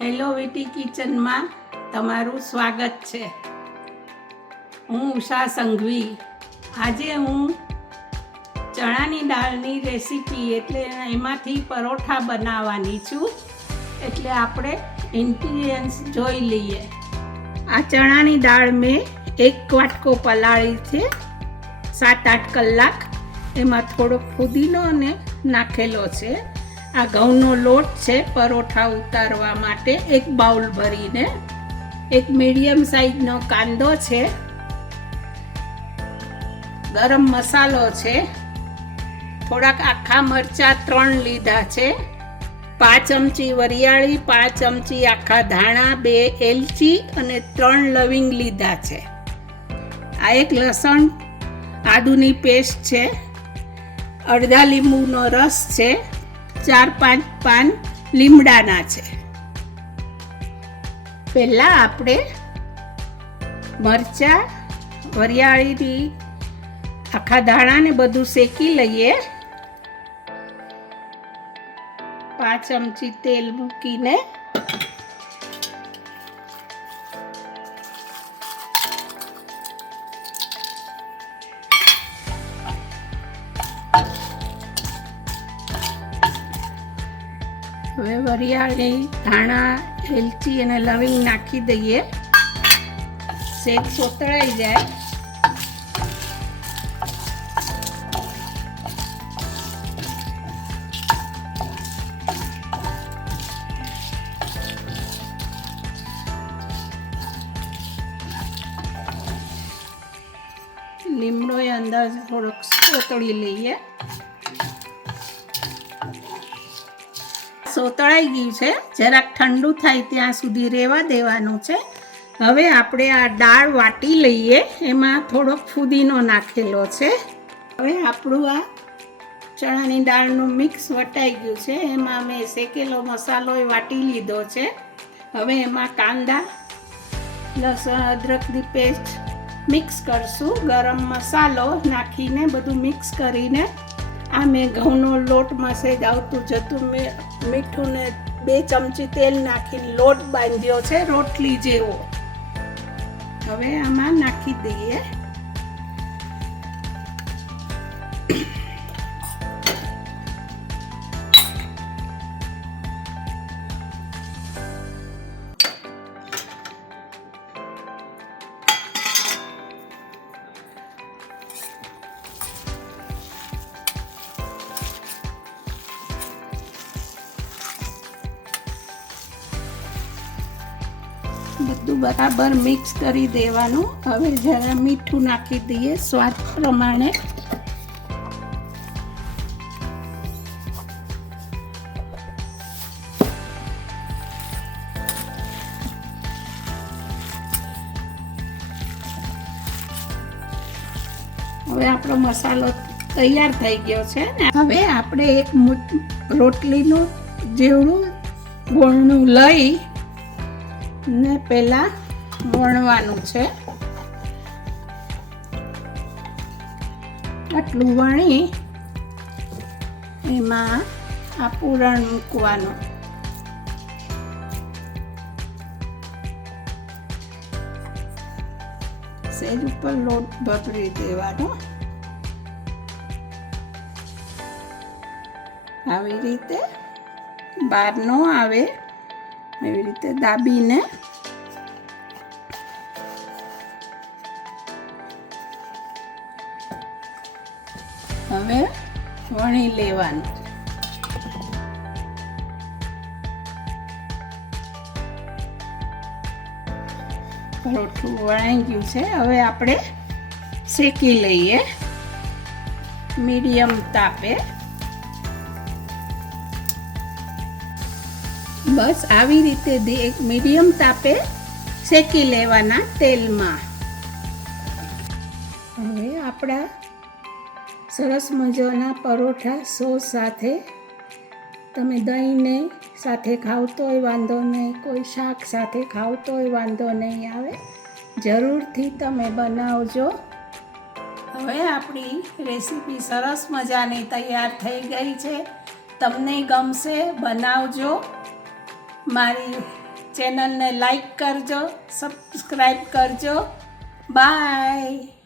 Hello વીટી કિચનમાં તમારું સ્વાગત છે. હું ઉષા સંઘવી. આજે હું ચણાની દાળની રેસીપી એટલે એમાંથી પરોઠા બનાવવાની છું. એટલે આપણે ઇન્ગ્રીડિયન્ટ્સ જોઈ લઈએ. આ ચણાની દાળ મેં 1 વાટકો પલાળી છે 7-8 કલાક. એમાં થોડોક ફુદીનો અને નાખેલો છે. આ ઘઉંનો લોટ છે પરોઠા ઉતારવા માટે 1 બાઉલ ભરીને. એક મીડિયમ સાઈઝનો કાંદો છે, ગરમ મસાલો છે, થોડાક આખા મરચાં 3 લીધા છે, 5 ચમચી વરિયાળી, 5 ચમચી આખા ધાણા, 2 એલચી અને 3 લવિંગ લીધા છે. આ એક લસણ આદુની પેસ્ટ છે, અડધા લીંબુનો રસ છે, 4-5 પાન લીમડાના છે. પહેલાં આપણે મરચાં, વરિયાળી, આખા ધાણાને બધું શેકી લઈએ. 5 ચમચી તેલ મૂકીને હવે વરિયાળી, ધાણા, એલચી અને લવિંગ નાખી દઈએ. શેક સોતળાઈ જાય લીમડો અંદર થોડોક સોતળી લઈએ. સોતળાઈ ગયું છે, જરાક ઠંડુ થાય ત્યાં સુધી રહેવા દેવાનું છે. હવે આપણે આ દાળ વાટી લઈએ. એમાં થોડોક ફુદીનો નાખેલો છે. હવે આપણું આ ચણાની દાળનું મિક્સ વટાઈ ગયું છે. એમાં મેં શેકેલો મસાલો વાટી લીધો છે. હવે એમાં કાંદા, લસણ, અદરકની પેસ્ટ મિક્સ કરશું. ગરમ મસાલો નાખીને બધું મિક્સ કરીને આ મેં ઘઉંનો લોટમાં સહેજ આવતું જતું મેં મીઠું ને 2 ચમચી તેલ નાખીને લોટ બાંધ્યો છે રોટલી જેવો. હવે આમાં નાખી દઈએ. બધું બરાબર મિક્સ કરી દેવાનું. હવે જરા મીઠું નાખી દઈએ સ્વાદ પ્રમાણે. હવે આપણો મસાલો તૈયાર થઈ ગયો છે ને હવે આપણે એક રોટલીનું જેવડું ગોળનું લઈ ને પહેલાં વણવાનું છે. આટલું વણી એમાં આ પૂરણ મૂકવાનું. સહેજ ઉપર લોટ ભભરી દેવાનો. આવી રીતે બહાર ન આવે એવી રીતે દાબીને હવે વણી લેવાનું. પરોઠું વણાઈ ગયું છે. હવે આપણે શેકી લઈએ મીડિયમ તાપે. બસ આવી રીતે મીડિયમ તાપે શેકી લેવાના તેલમાં. હવે આપણા સરસ મજાના પરોઠા સોસ સાથે, તમે દહીંને સાથે ખાવ તોય વાંધો નહીં, કોઈ શાક સાથે ખાવ તોય વાંધો નહીં આવે. જરૂરથી તમે બનાવજો. હવે આપણી રેસીપી સરસ મજાની તૈયાર થઈ ગઈ છે. તમને ગમશે, બનાવજો. મારી ચેનલને લાઈક કરજો, સબસ્ક્રાઈબ કરજો. બાય.